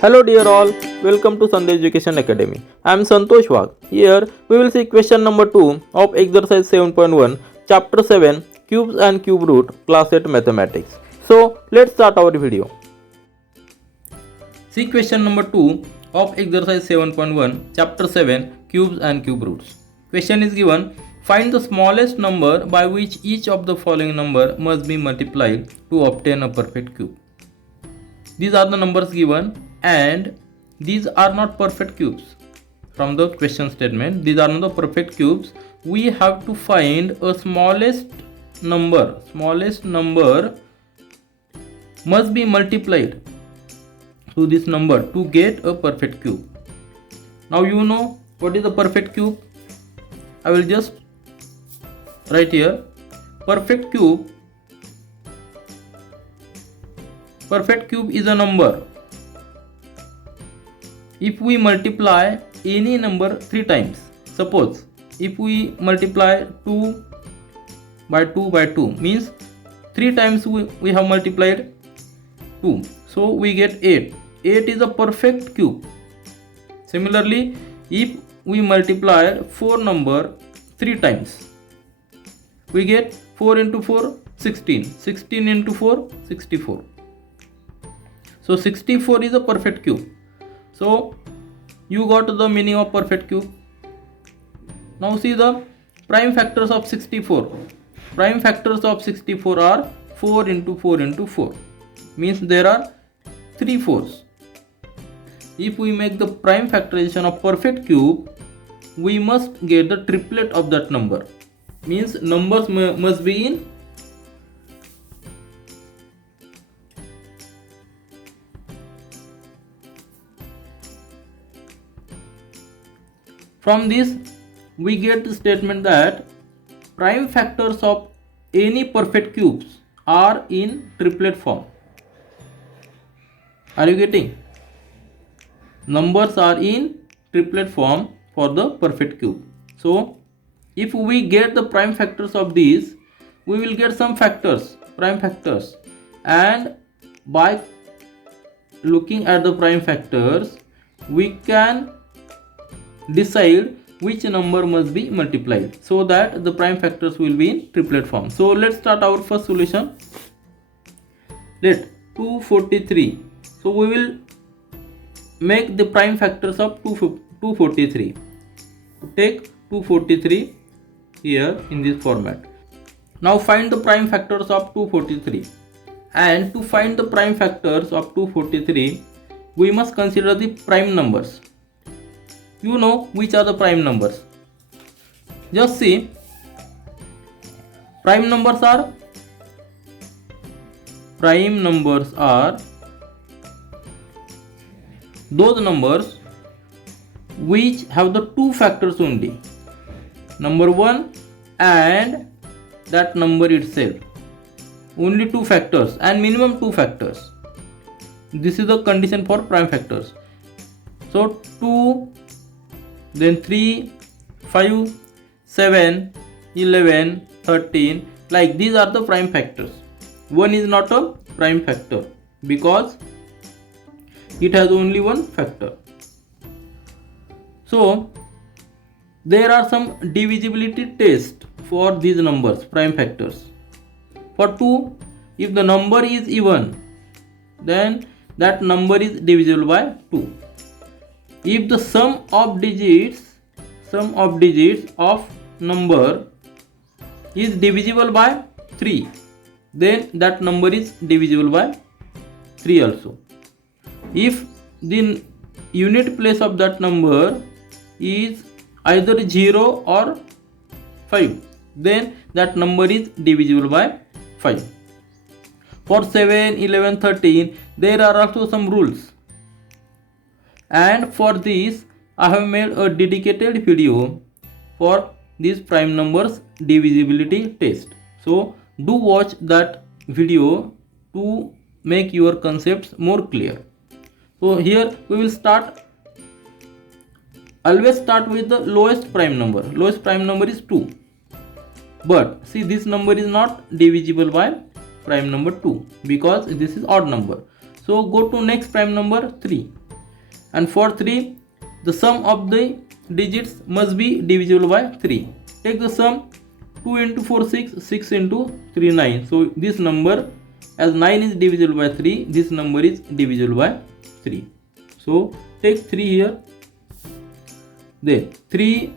Hello dear all, welcome to Sandhya Education Academy. I am Santosh Wagh. Here we will see question number 2 of exercise 7.1 chapter 7 cubes and cube root class 8 mathematics. So let's start our video. See question number 2 of exercise 7.1 chapter 7 cubes and cube roots. Question is given, find the smallest number by which each of the following number must be multiplied to obtain a perfect cube. These are the numbers given and these are not perfect cubes. From the question statement, these are not the perfect cubes. We have to find a smallest number must be multiplied to this number to get a perfect cube. Now you know what is a perfect cube. I will just write here perfect cube. Perfect cube is a number if we multiply any number 3 times. Suppose if we multiply 2 by 2 by 2 means 3 times we have multiplied 2, so we get 8. 8 is a perfect cube. Similarly, if we multiply 4 number 3 times, we get 4 into 4 16, 16 into 4 64. So 64 is a perfect cube. So you got the meaning of perfect cube. Now see the prime factors of 64. Prime factors of 64 are 4 into 4 into 4. Means there are 3 4s. If we make the prime factorization of perfect cube, we must get the triplet of that number. Means numbers must be in From this, we get the statement that prime factors of any perfect cubes are in triplet form. Are you getting? Numbers are in triplet form for the perfect cube. So, if we get the prime factors of these, we will get some factors, prime factors. And by looking at the prime factors, we can decide which number must be multiplied so that the prime factors will be in triplet form. So let's start our first solution. Let 243. So we will make the prime factors of 243. Take 243 here in this format. Now find the prime factors of 243. And to find the prime factors of 243, we must consider the prime numbers. You know which are the prime numbers. Just see, prime numbers are those numbers which have the 2 factors only, number 1 and that number itself. Only 2 factors and minimum 2 factors. This is the condition for prime factors. So 2, then 3, 5, 7, 11, 13, like these are the prime factors. 1 is not a prime factor because it has only 1 factor. So there are some divisibility tests for these numbers, prime factors. For 2, if the number is even, then that number is divisible by 2. If the sum of digits of number is divisible by 3, then that number is divisible by 3 also. If the unit place of that number is either 0 or 5, then that number is divisible by 5. For 7, 11, 13, there are also some rules. And for this, I have made a dedicated video for these prime numbers divisibility test. So do watch that video to make your concepts more clear. So here we will always start with the lowest prime number. Lowest prime number is 2. But see, this number is not divisible by prime number 2 because this is odd number. So go to next prime number 3. And for 3, the sum of the digits must be divisible by 3. Take the sum. 2 into 4 6, 6 into 3 9. So this number, as 9 is divisible by 3, this number is divisible by 3. So take 3 here. Then 3,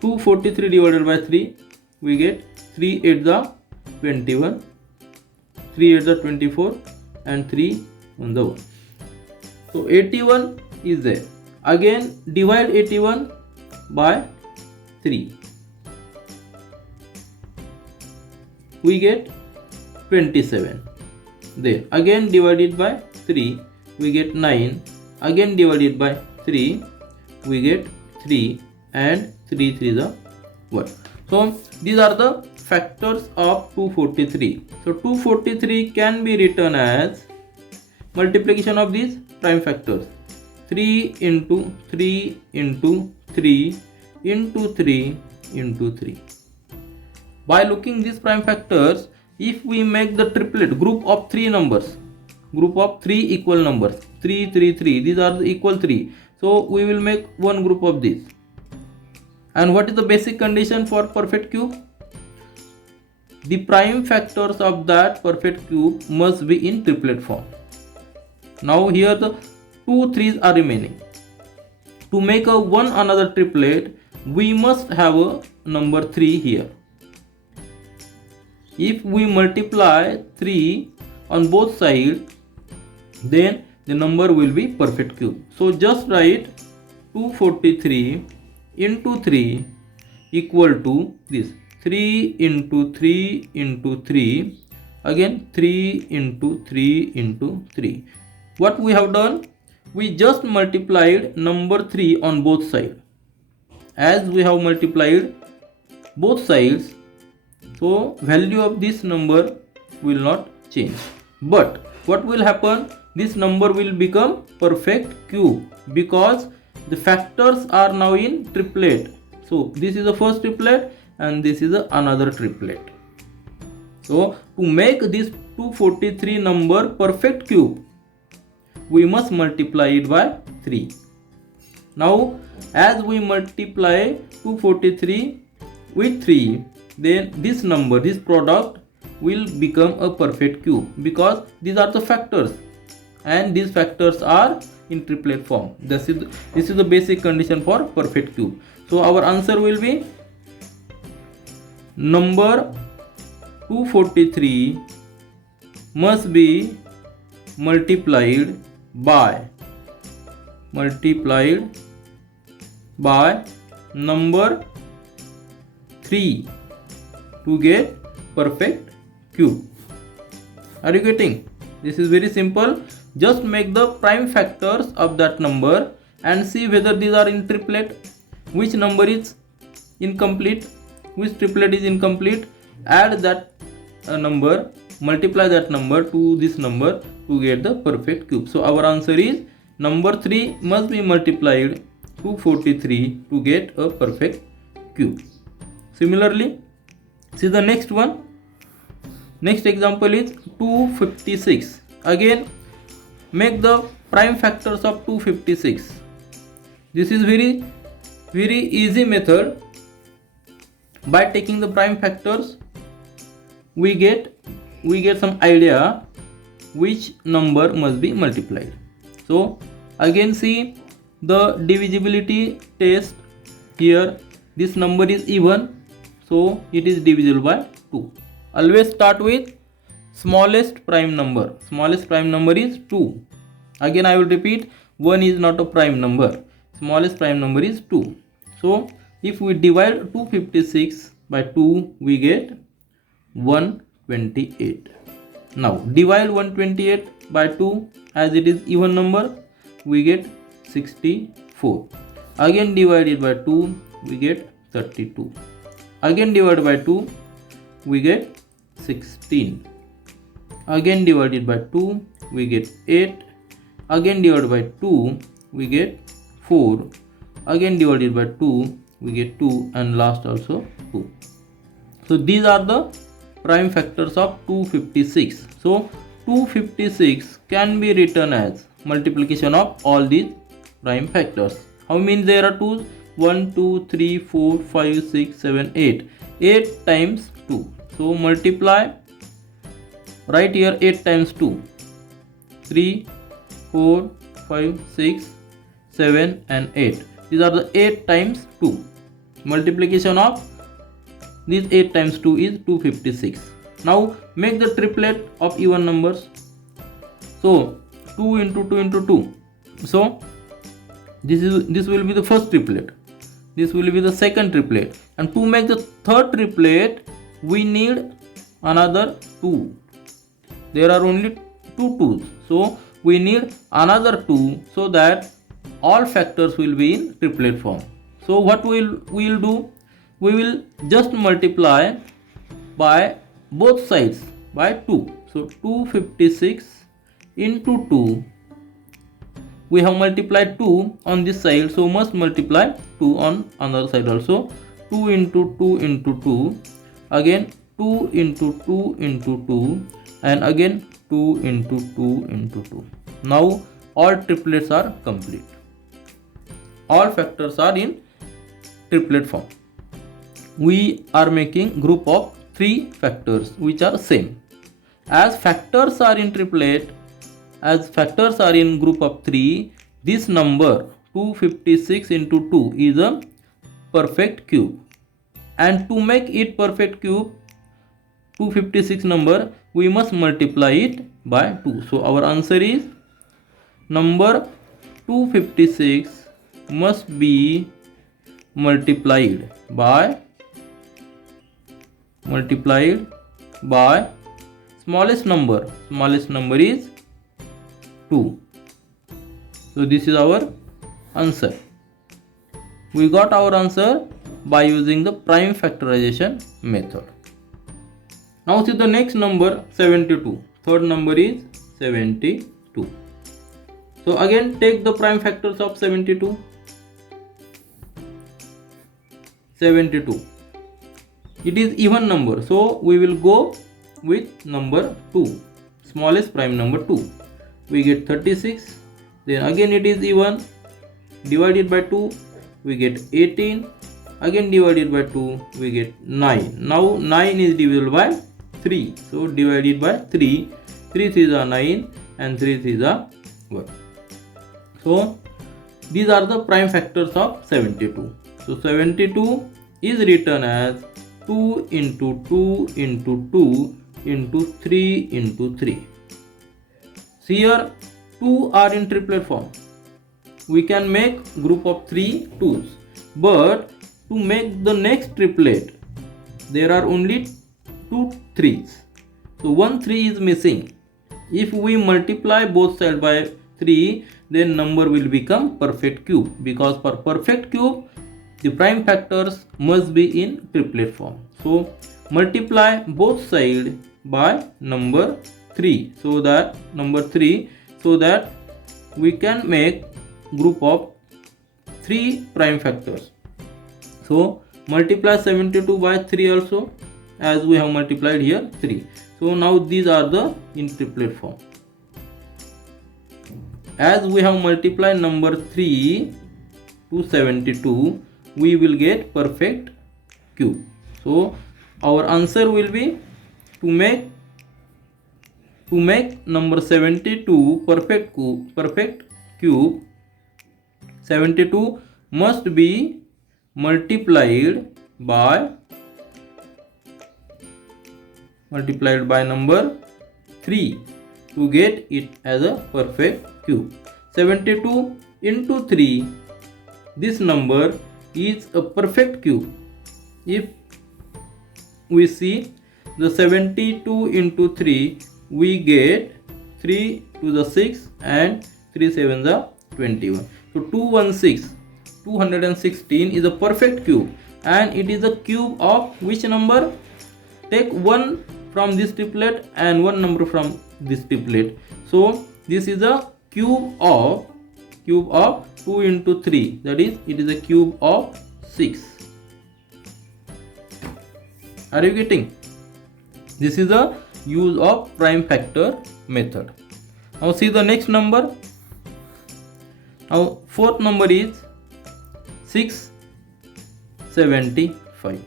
243 divided by 3, we get 3 8 the 21, 3 8 the 24, and 3 on the 1. So 81 is there. Again divide 81 by 3. We get 27. There again divided by 3, we get 9. Again divided by 3, we get 3, and 3 3 the 1. So these are the factors of 243. So 243 can be written as multiplication of these prime factors. 3 into 3 into 3 into 3 into 3. By looking these prime factors, if we make the triplet group of 3 numbers, group of 3 equal numbers, 3 3 3, these are the equal 3. So we will make one group of these. And what is the basic condition for perfect cube? The prime factors of that perfect cube must be in triplet form. Now here the 2 3's are remaining. To make a one another triplet, we must have a number 3 here. If we multiply 3 on both sides, then the number will be perfect cube. So just write 243 into 3 equal to this 3 into 3 into 3, again 3 into 3 into 3. What we have done? We just multiplied number 3 on both sides. As we have multiplied both sides, so value of this number will not change. But what will happen? This number will become perfect cube because the factors are now in triplet. So this is the first triplet and this is another triplet. So to make this 243 number perfect cube, we must multiply it by 3. Now as we multiply 243 with 3, then this number, this product will become a perfect cube because these are the factors and these factors are in triplet form. This is the basic condition for perfect cube. So our answer will be number 243 must be multiplied by number 3 to get perfect cube. Are you getting? This is very simple. Just make the prime factors of that number and see whether these are in triplet, which number is incomplete, which triplet is incomplete. Add that number, multiply that number to this number to get the perfect cube. So our answer is number 3 must be multiplied 243 to get a perfect cube. Similarly, see the next one. Next example is 256. Again, make the prime factors of 256. This is very easy method. By taking the prime factors, we get some idea which number must be multiplied. So again see the divisibility test. Here this number is even, so it is divisible by 2. Always start with smallest prime number. Smallest prime number is 2. Again I will repeat, 1 is not a prime number. Smallest prime number is 2. So if we divide 256 by 2, we get 128. Now divide 128 by 2, as it is even number, we get 64. Again divided by 2, we get 32. Again divided by 2, we get 16. Again divided by 2, we get 8. Again divided by 2, we get 4. Again divided by 2, we get 2, and last also 2. So these are the prime factors of 256. So 256 can be written as multiplication of all these prime factors. How many there are 2's? 1, 2, 3, 4, 5, 6, 7, 8. 8 times 2. So multiply, right here 8 times 2. 3, 4, 5, 6, 7 and 8. These are the 8 times 2. Multiplication of these 8 times 2 is 256. Now make the triplet of even numbers. So 2 into 2 into 2. So this will be the first triplet. This will be the second triplet. And to make the third triplet, we need another 2. There are only 2 2's. So we need another 2 so that all factors will be in triplet form. So what we will do? We will just multiply by both sides by 2. So 256 into 2. We have multiplied 2 on this side, so must multiply 2 on another side also. 2 into 2 into 2. Again 2 into 2 into 2. And again 2 into 2 into 2. Now all triplets are complete. All factors are in triplet form. We are making group of 3 factors which are same. As factors are in triplet, as factors are in group of 3, this number 256 into 2 is a perfect cube. And to make it perfect cube, 256 number, we must multiply it by 2. So our answer is number 256 must be multiplied by smallest number. Smallest number is 2. So this is our answer. We got our answer by using the prime factorization method. Now see the next number 72. Third number is 72. So again take the prime factors of 72. 72. It is even number, so we will go with number 2, smallest prime number 2. We get 36. Then again it is even, divided by 2 we get 18. Again divided by 2 we get 9. Now 9 is divisible by 3, so divided by 3. 3 3s are 9 and 3 3s are 1. So these are the prime factors of 72. So 72 is written as 2 into 2 into 2 into 3 into 3. See here 2 are in triplet form. We can make group of 3 2's. But to make the next triplet, there are only 2 3's. So 1 3 is missing. If we multiply both sides by 3, then number will become perfect cube, because for perfect cube the prime factors must be in triplet form. So multiply both sides by number 3 so that we can make group of 3 prime factors. So multiply 72 by 3 also, as we have multiplied here 3. So now these are the in triplet form. As we have multiplied number 3 to 72, we will get perfect cube. So our answer will be to make number 72 perfect cube. 72 must be multiplied by number 3 to get it as a perfect cube. 72 into 3, this number is a perfect cube. If we see the 72 into 3, we get 3 to the 6 and 3 7s are 21. So 216 is a perfect cube, and it is a cube of which number? Take one from this triplet and one number from this triplet. So this is a cube of 2 into 3, that is it is a cube of 6. Are you getting? This is the use of prime factor method. Now see the next number Now fourth number is 675.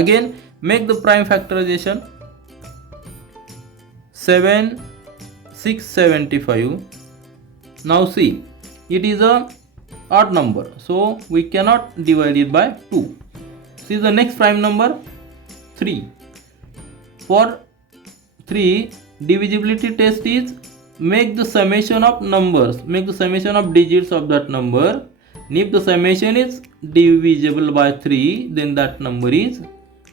Again make the prime factorization. 675. Now see, it is a odd number, so we cannot divide it by 2. See the next prime number 3. For 3, divisibility test is make the summation of numbers, make the summation of digits of that number. And if the summation is divisible by 3, then that number is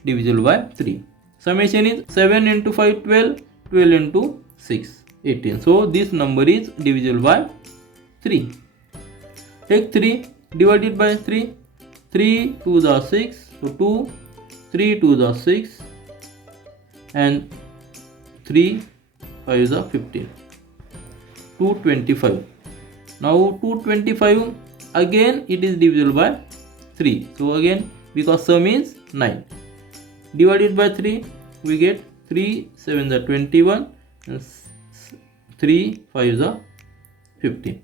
divisible by 3. Summation is 7 into 5, 12, 12 into 6, 18. So this number is divisible by 3. Take 3, divide it by 3. 3 to the 6, so 2, 3 to the 6, and 3 5 is 15. 225. Now 225, again it is divisible by 3. So again, because sum is 9, divided by 3, we get 3 7 is 21 and 3 5 is 15.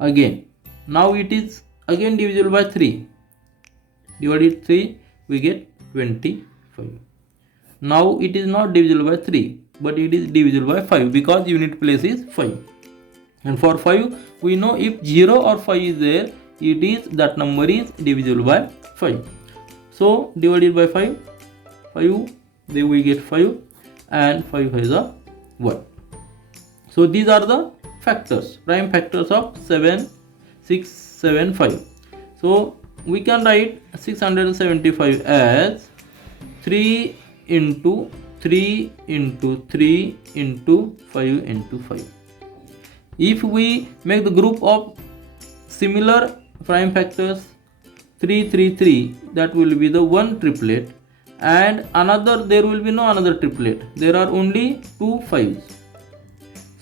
Again, now it is again divisible by 3. Divided 3, we get 25. Now it is not divisible by 3, but it is divisible by 5 because unit place is 5. And for 5, we know if 0 or 5 is there, it is that number is divisible by 5. So divided by 5, then we get 5, and 5 is 1. So these are the factors, prime factors of 675. So we can write 675 as 3 into 3 into 3 into 5 into 5. If we make the group of similar prime factors 3 3 3, that will be the one triplet, and another, there will be no another triplet, there are only 2 5s.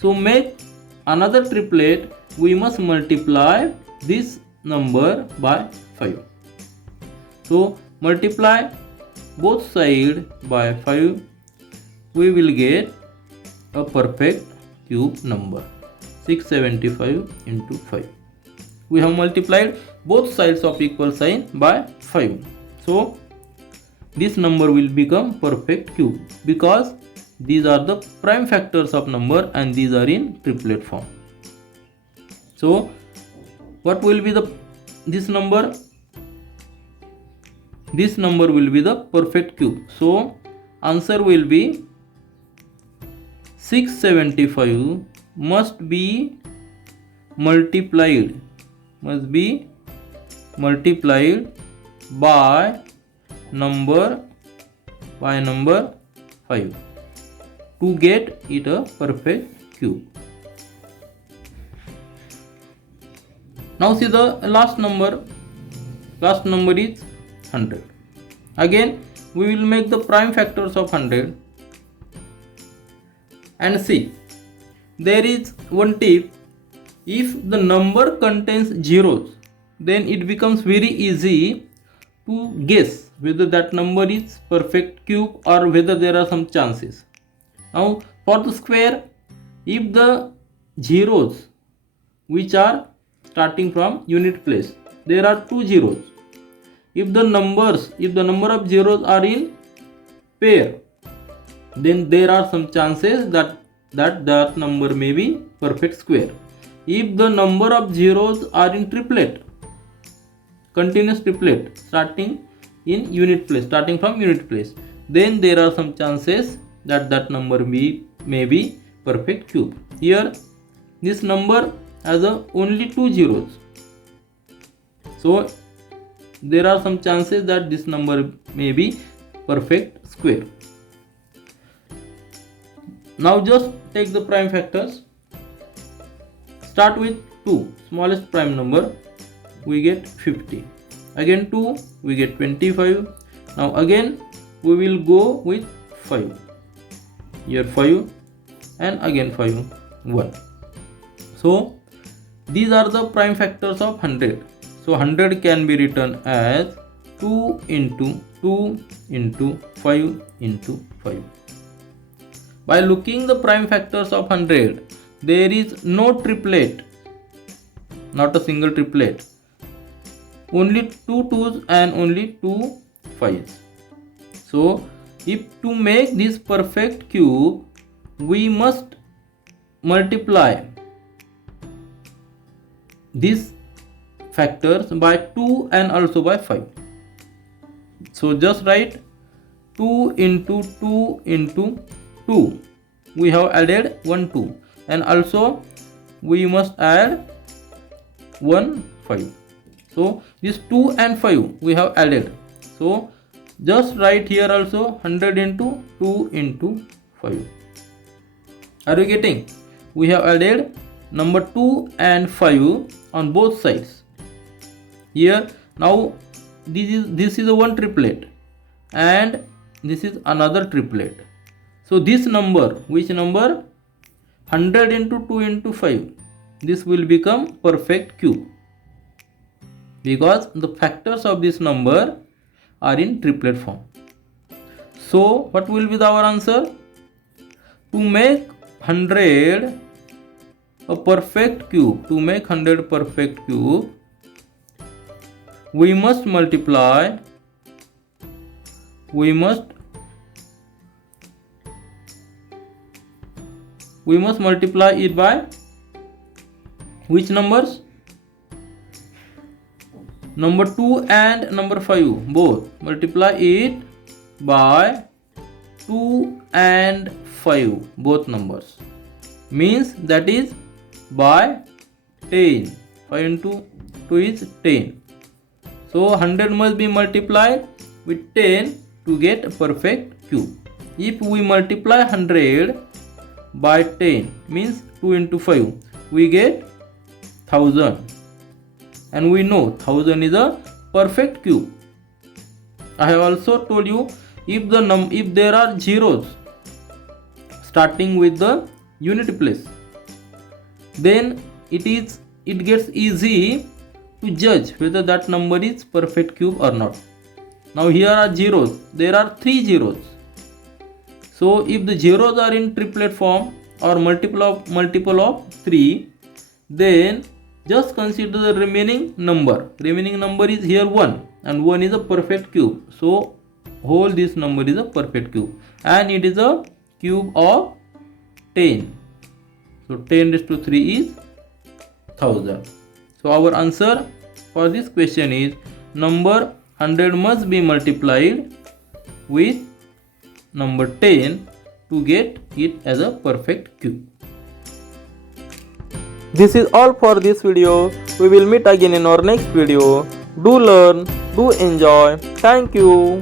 So make another triplet, we must multiply this number by 5. So multiply both sides by 5, we will get a perfect cube number, 675 into 5. We have multiplied both sides of equal sign by 5. So this number will become perfect cube because these are the prime factors of number and these are in triplet form. So what will be this number? This number will be the perfect cube. So answer will be 675 must be multiplied by number 5 to get it a perfect cube. Now see the last number. Last number is 100. Again we will make the prime factors of 100. And see, there is one tip. If the number contains zeros, then it becomes very easy to guess whether that number is perfect cube or whether there are some chances. Now for the square, if the zeros which are starting from unit place, there are 2 zeros. If the number of zeros are in pair, then there are some chances that number may be perfect square. If the number of zeros are in triplet, continuous triplet starting from unit place, then there are some chances that number may be perfect cube. Here this number has only 2 zeros, so there are some chances that this number may be perfect square. Now just take the prime factors. Start with 2, smallest prime number, we get 50. Again 2, we get 25. Now again we will go with 5. Here 5 and again 5, 1. So these are the prime factors of 100. So 100 can be written as 2 into 2 into 5 into 5. By looking the prime factors of 100, there is no triplet not a single triplet. Only 2 2s and only 2 5s. So if to make this perfect cube, we must multiply these factors by 2 and also by 5. So just write 2 into 2 into 2. We have added 1 2, and also we must add 1 5. So this 2 and 5 we have added. So just write here also 100 into 2 into 5. Are you getting? We have added number 2 and 5 on both sides. Here now this is a one triplet and this is another triplet. So this number, which number? 100 into 2 into 5. This will become perfect cube, because the factors of this number are in triplet form. So what will be our answer? To make 100 a perfect cube, we must multiply it by which numbers? Number 2 and number 5 both. Multiply it by 2 and 5 both numbers. Means that is by 10. 5 into 2 is 10. So 100 must be multiplied with 10 to get a perfect cube. If we multiply 100 by 10, means 2 into 5, we get 1000. And we know 1000 is a perfect cube. I have also told you, if there are zeros starting with the unit place, then it gets easy to judge whether that number is perfect cube or not. Now here are zeros. There are 3 zeros. So if the zeros are in triplet form or multiple of 3, then just consider the remaining number. Remaining number is here 1, and 1 is a perfect cube. So whole this number is a perfect cube, and it is a cube of 10. So 10 raised to 3 is 1000. So our answer for this question is number 100 must be multiplied with number 10 to get it as a perfect cube. This is all for this video. We will meet again in our next video. Do learn, do enjoy. Thank you.